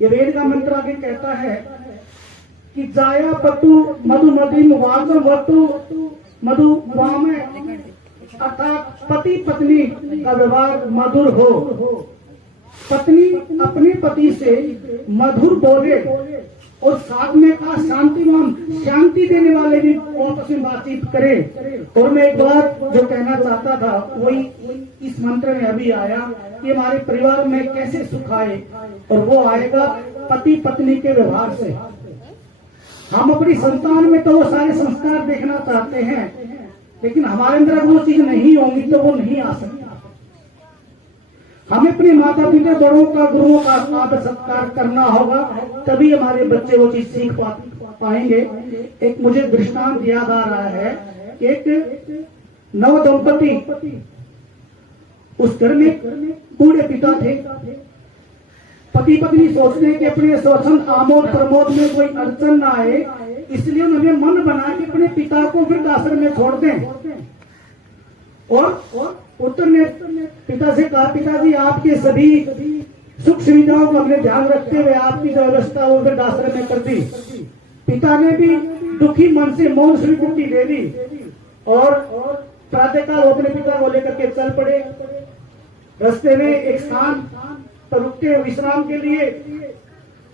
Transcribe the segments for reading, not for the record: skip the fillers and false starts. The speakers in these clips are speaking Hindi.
ये वेद का मंत्र आगे कहता है कि जाया पतु मधु मदिम वाचम वतु मधु वाम, अर्थात पति पत्नी का व्यवहार मधुर हो। पत्नी अपने पति से मधुर बोले और साथ में कहा शांतिमान, शांति देने वाले भी आपस में बातचीत करे। और मैं एक बात जो कहना चाहता था वही इस मंत्र में अभी आया कि हमारे परिवार में कैसे सुख आए, और वो आएगा पति पत्नी के व्यवहार से। हम अपनी संतान में तो वो सारे संस्कार देखना चाहते हैं, लेकिन हमारे अंदर वो चीज नहीं होंगी तो वो नहीं आ सकती। हमें अपने माता पिता बड़ों का गुरुओं का आदर सत्कार करना होगा, तभी हमारे बच्चे वो चीज सीख पाएंगे। एक मुझे दृष्टांत याद आ रहा है कि एक नव दंपति, उस घर में बूढ़े पिता थे। पति पत्नी सोचते हैं कि अपने स्वच्छंद आमोद प्रमोद में कोई अड़चन ना आए, इसलिए उन्होंने मन बना कि अपने पिता को वृद्धाश्रम में छोड़ दें। और पुत्र ने पिता से कहा, पिताजी आपके सभी सुख सुविधाओं का हमने ध्यान रखते हुए आपकी जो व्यवस्था वो वृद्धाश्रम में कर दी। पिता ने भी दुखी मन से मौन स्वीकृति दे दी और प्रातःकाल वो अपने पिता को लेकर के चल पड़े। रास्ते में एक स्थान पर रुके विश्राम के लिए,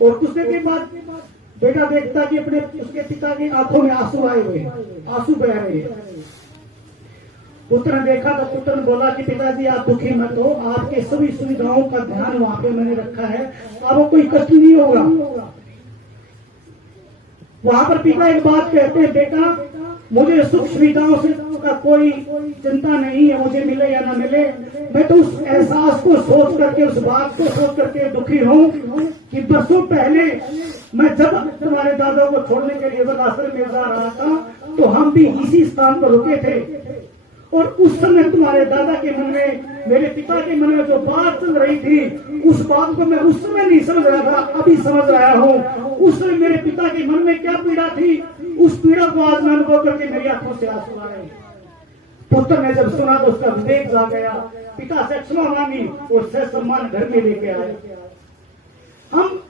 और कुछ देर के बाद बेटा देखता कि अपने उसके पिता की आंखों में आंसू आए हुए, आंसू बह रहे हैं। पुत्र ने देखा तो पुत्र ने बोला कि पिताजी आप दुखी मत हो, आपके सभी सुविधाओं का ध्यान वहां पे मैंने रखा है, आपको कोई कष्ट नहीं होगा। वहां पर पिता एक बात कहते हैं, बेटा मुझे सुख सुविधाओं से का कोई चिंता नहीं है, मुझे मिले या ना मिले, मैं तो उस एहसास को सोच करके, उस बात को सोच करके दुखी हूँ कि बरसों पहले मैं जब तुम्हारे दादा को छोड़ने के लिए वृद्धाश्रम में जा रहा था तो हम भी इसी स्थान पर रुके थे, और उस समय तुम्हारे दादा के मन में, मेरे पिता के मन में जो बात चल रही थी, उस बात को मैं उस समय नहीं समझ रहा था, अभी समझ रहा हूँ। उस समय मेरे पिता के मन में क्या पीड़ा थी, उस पीड़ा को आज मैं अनुभव करके मेरी आंखों से आंसू आ रहे। पुत्र ने जब सुना तो उसका विवेक जा गया, पिता से क्षमा मांगी और सह सम्मान घर में लेके आए। हम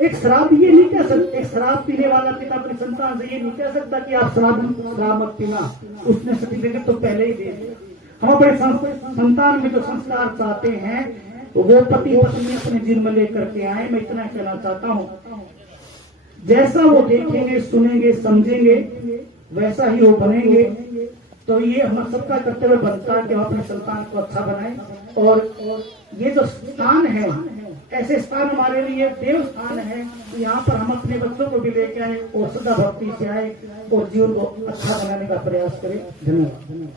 एक शराब ये नहीं कह सकते, एक शराब पीने वाला पिता अपनी संतान से ये नहीं कह सकता कि आप शराब मत पीना, उसने सर्टिफिकेट तो पहले ही दे दिया। हम अपने संतान में जो संस्कार चाहते हैं तो वो पति पत्नी अपने जीवन में लेकर के आए। मैं इतना कहना चाहता हूँ, जैसा वो देखेंगे सुनेंगे समझेंगे वैसा ही वो बनेंगे। तो ये हम सबका कर्तव्य बनता है कि हम अपने संतान को अच्छा बनाएं। और ये जो स्थान है, ऐसे स्थान हमारे लिए देव स्थान है, यहाँ पर हम अपने बच्चों को भी लेके आए और श्रद्धा भक्ति से आए और जीवन को अच्छा बनाने का प्रयास करें। धन्यवाद।